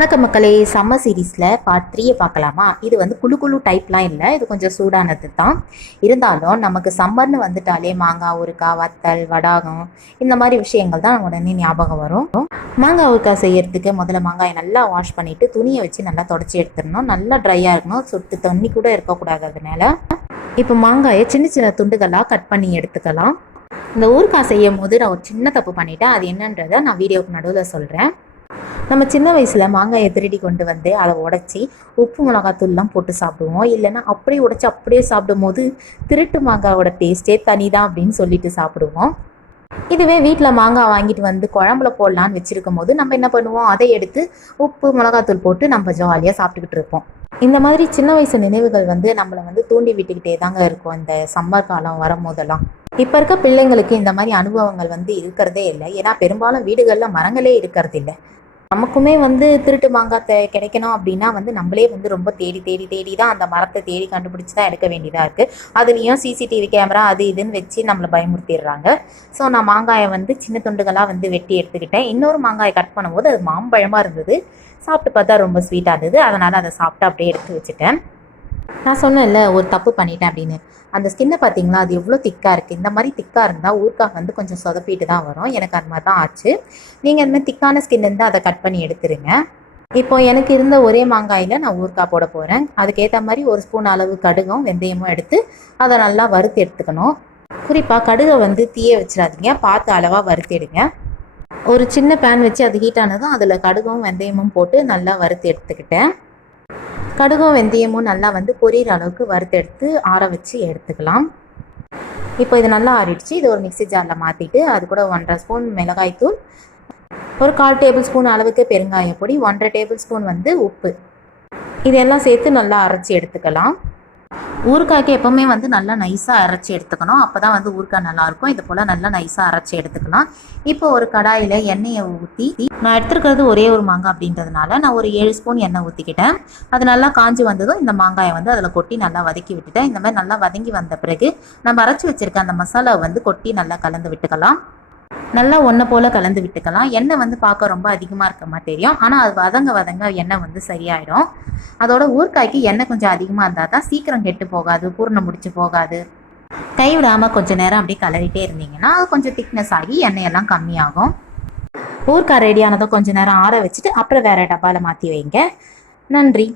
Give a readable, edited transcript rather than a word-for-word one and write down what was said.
வணக்கம் மக்களே, சம்மர் சீரீஸில் பார்ட் 3 பார்க்கலாமா? இது வந்து குழு குழு டைப்லாம் இல்லை, இது கொஞ்சம் சூடானது தான். இருந்தாலும் நமக்கு சம்மர்னு வந்துட்டாலே மாங்காய் ஊறுகாய், வத்தல், வடாகம் இந்த மாதிரி விஷயங்கள் தான் உடனே ஞாபகம் வரும். மாங்காய் ஊறுகாய் செய்யறதுக்கு முதல்ல மாங்காயை நல்லா வாஷ் பண்ணிவிட்டு துணியை வச்சு நல்லா தொடச்சி எடுத்துடணும். நல்லா ட்ரையாக இருக்கணும், சொட்டு தண்ணி கூட இருக்கக்கூடாது. அதனால இப்போ மாங்காயை சின்ன சின்ன துண்டுகளாக கட் பண்ணி எடுத்துக்கலாம். இந்த ஊறுகாய் செய்யும் போது நான் ஒரு சின்ன தப்பு பண்ணிட்டேன். அது என்னன்றதை நான் வீடியோவுக்கு நடுவில் சொல்கிறேன். நம்ம சின்ன வயசில் மாங்காயை திருடி கொண்டு வந்து அதை உடச்சி உப்பு மிளகாத்தூள்லாம் போட்டு சாப்பிடுவோம். இல்லைன்னா அப்படியே உடச்சி அப்படியே சாப்பிடும் போது திருட்டு மாங்காயோட டேஸ்ட்டே தனி தான் அப்படின்னு சொல்லிட்டு சாப்பிடுவோம். இதுவே வீட்டில் மாங்காய் வாங்கிட்டு வந்து குழம்புல போடலான்னு வச்சுருக்கும் போது நம்ம என்ன பண்ணுவோம், அதை எடுத்து உப்பு மிளகாத்தூள் போட்டு நம்ம ஜாலியாக சாப்பிட்டுக்கிட்டு இருப்போம். இந்த மாதிரி சின்ன வயசு நினைவுகள் வந்து நம்மளை வந்து தூண்டி விட்டுக்கிட்டே தாங்க இருக்கும் இந்த சம்மர் காலம் வரும் போதெல்லாம். இப்போ இருக்க பிள்ளைங்களுக்கு இந்த மாதிரி அனுபவங்கள் வந்து இருக்கிறதே இல்லை. ஏன்னா பெரும்பாலும் வீடுகளில் மரங்களே இருக்கிறது இல்லை. நமக்குமே வந்து திருட்டு மாங்காய் கிடைக்கணும் அப்படின்னா வந்து நம்மளே வந்து ரொம்ப தேடி தேடி தேடி தான் அந்த மரத்தை தேடி கண்டுபிடிச்சி தான் எடுக்க வேண்டியதாக இருக்குது. அதுலேயும் சிசிடிவி கேமரா அது இதுன்னு வச்சு நம்மளை பயமுறுத்திடுறாங்க. ஸோ நான் மாங்காயை வந்து சின்ன துண்டுகளாக வந்து வெட்டி எடுத்துக்கிட்டேன். இன்னொரு மாங்காயை கட் பண்ணும்போது அது மாம்பழமாக இருந்தது. சாப்பிட்டு பார்த்தா ரொம்ப ஸ்வீட்டாக இருந்தது. அதனால் அதை சாப்பிட்டு அப்படியே எடுத்து வச்சுட்டேன். நான் சொன்னேன்ல ஒரு தப்பு பண்ணிட்டேன் அப்படின்னு. அந்த ஸ்கின்னை பார்த்தீங்களா, அது எவ்வளோ திக்காக இருக்குது. இந்த மாதிரி திக்காக இருந்தால் ஊறுகாய் வந்து கொஞ்சம் சொதப்பிட்டு தான் வரும். எனக்கு அது மாதிரி தான் ஆச்சு. நீங்கள் இந்த மாதிரி திக்கான ஸ்கின் இருந்தால் அதை கட் பண்ணி எடுத்துருங்க. இப்போ எனக்கு இருந்த ஒரே மாங்காயில் நான் ஊறுகாய் போட போகிறேன். அதுக்கேற்ற மாதிரி ஒரு ஸ்பூன் அளவு கடுகும் வெந்தயமும் எடுத்து அதை நல்லா வறுத்து எடுத்துக்கணும். குறிப்பாக கடுகை வந்து தீய வச்சிடாதீங்க, பார்த்து அளவாக வறுத்து எடுங்க. ஒரு சின்ன பேன் வச்சு அது ஹீட் ஆனதும் அதில் கடுகும் வெந்தயமும் போட்டு நல்லா வறுத்து எடுத்துக்கிட்டேன். கடுகும் வெந்தயமும் நல்லா வந்து பொரியிற அளவுக்கு வறுத்தெடுத்து ஆற வச்சு எடுத்துக்கலாம். இப்போ இது நல்லா ஆறிடுச்சு. இது ஒரு மிக்ஸி ஜாரில் மாற்றிட்டு அது கூட 1.5 ஸ்பூன் மிளகாய்த்தூள், ஒரு 1/4 டேபிள் ஸ்பூன் அளவுக்கு பெருங்காய பொடி, 1.5 டேபிள் ஸ்பூன் வந்து உப்பு, இதெல்லாம் சேர்த்து நல்லா அரைச்சி எடுத்துக்கலாம். ஊறுகாய்க்கு எப்போவுமே வந்து நல்லா நைஸாக அரைச்சி எடுத்துக்கணும். அப்போ தான் வந்து ஊறுகாய் நல்லாயிருக்கும். இது போல் நல்லா நைஸாக அரைச்சி எடுத்துக்கலாம். இப்போ ஒரு கடாயில் எண்ணெயை ஊற்றி, நான் எடுத்துருக்கிறது ஒரே ஒரு மாங்காய் அப்படின்றதுனால நான் ஒரு 7 ஸ்பூன் எண்ணெய் ஊற்றிக்கிட்டேன். அது நல்லா காஞ்சி வந்ததும் இந்த மாங்காயை வந்து அதில் கொட்டி நல்லா வதக்கி விட்டுட்டேன். இந்த மாதிரி நல்லா வதங்கி வந்த பிறகு நம்ம அரைச்சி வச்சுருக்க அந்த மசாலாவை வந்து கொட்டி நல்லா கலந்து விட்டுக்கலாம். நல்லா ஒன்றை போல் கலந்து விட்டுக்கலாம். எண்ணெய் வந்து பார்க்க ரொம்ப அதிகமாக இருக்க மாதிரி தெரியும், ஆனால் அது வதங்க எண்ணெய் வந்து சரியாயிடும். அதோட ஊறுகாய்க்கு எண்ணெய் கொஞ்சம் அதிகமாக இருந்தால் தான் சீக்கிரம் கெட்டு போகாது, பூர்ணம் முடிச்சு போகாது. கைவிடாமல் கொஞ்சம் நேரம் அப்படியே கலரிட்டே இருந்தீங்கன்னா அது கொஞ்சம் திக்னஸ் ஆகி எண்ணெயெல்லாம் கம்மியாகும். ஊறுகாய் ரெடியானதை கொஞ்சம் நேரம் ஆற வச்சுட்டு அப்புறம் வேறு டப்பாவில் மாற்றி வைங்க. நன்றி.